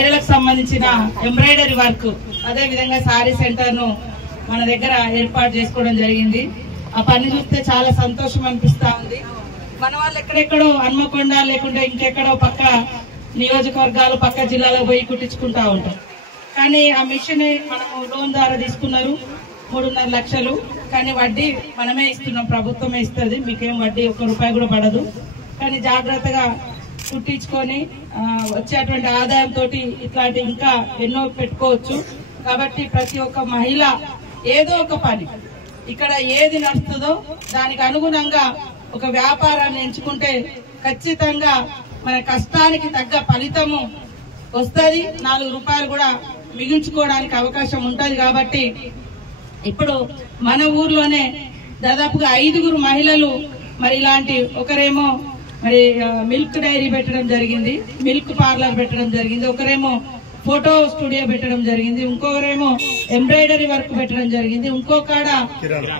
మహిళలకు సంబంధించిన embroidery work, అదే విధంగా సారీ సెంటర్ ను మన దగ్గర ఏర్పాటు చేసుకోవడం జరిగింది. ఆ పని చూస్తే చాలా సంతోషం అనిపిస్తా ఉంది. మన వాళ్ళు ఎక్కడెక్కడో హన్మకొండ లేకుంటే ఇంకెక్కడో పక్క నియోజకవర్గాలు పక్క జిల్లాలో పోయి కుట్టించుకుంటా ఉంటాం. కానీ ఆ మిషన్ మనము లోన్ ద్వారా తీసుకున్నారు 3.5 లక్షలు. కానీ వడ్డీ మనమే ఇస్తున్నాం, ప్రభుత్వమే ఇస్తుంది, మీకేం వడ్డీ ₹1 కూడా పడదు. కానీ జాగ్రత్తగా కుట్టించుకొని వచ్చేటువంటి ఆదాయంతో ఇట్లాంటి ఇంకా ఎన్నో పెట్టుకోవచ్చు. కాబట్టి ప్రతి ఒక్క మహిళ ఏదో ఒక పని, ఇక్కడ ఏది నడుస్తుందో దానికి అనుగుణంగా ఒక వ్యాపారాన్ని ఎంచుకుంటే ఖచ్చితంగా మన కష్టానికి తగ్గ ఫలితము వస్తుంది, ₹4 కూడా మిగిల్చుకోవడానికి అవకాశం ఉంటది. కాబట్టి ఇప్పుడు మన ఊర్లోనే దాదాపుగా 5 మహిళలు మరి ఇలాంటి, ఒకరేమో మరి మిల్క్ డైరీ పెట్టడం జరిగింది, మిల్క్ పార్లర్ పెట్టడం జరిగింది, ఒకరేమో ఫోటో స్టూడియో పెట్టడం జరిగింది, ఇంకొకరేమో ఎంబ్రాయిడరీ వర్క్ పెట్టడం జరిగింది, ఇంకొకడ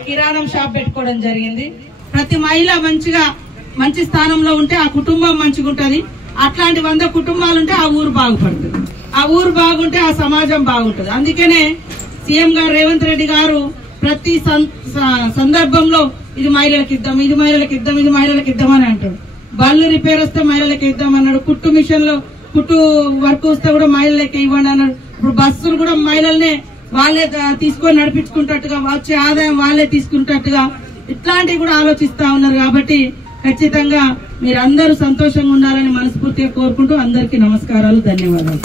కిరాణం షాప్ పెట్టుకోవడం జరిగింది. ప్రతి మహిళ మంచి స్థానంలో ఉంటే ఆ కుటుంబం మంచిగా ఉంటది. అట్లాంటి 100 కుటుంబాలుంటే ఆ ఊరు బాగుపడుతుంది, ఆ ఊరు బాగుంటే ఆ సమాజం బాగుంటుంది. అందుకనే సీఎం గారు రేవంత్ రెడ్డి గారు ప్రతి సందర్భంలో ఇది మహిళలకు ఇద్దాం, ఇది మహిళలకు ఇద్దాం, ఇది మహిళలకు ఇద్దాం అని అంటాడు. బళ్ళు రిపేర్ వస్తే మహిళలకు ఇద్దాం అన్నాడు, కుట్టు మిషన్ లో కుట్టు వర్క్ వస్తే కూడా మహిళలకి ఇవ్వండి అన్నాడు. ఇప్పుడు బస్సులు కూడా మహిళల్నే వాళ్ళే తీసుకొని నడిపించుకుంటట్టుగా, వచ్చే ఆదాయం వాళ్ళే తీసుకుంటట్టుగా ఇట్లాంటివి కూడా ఆలోచిస్తా ఉన్నారు. కాబట్టి ఖచ్చితంగా మీరందరూ సంతోషంగా ఉండాలని మనస్ఫూర్తిగా కోరుకుంటూ అందరికీ నమస్కారాలు, ధన్యవాదాలు.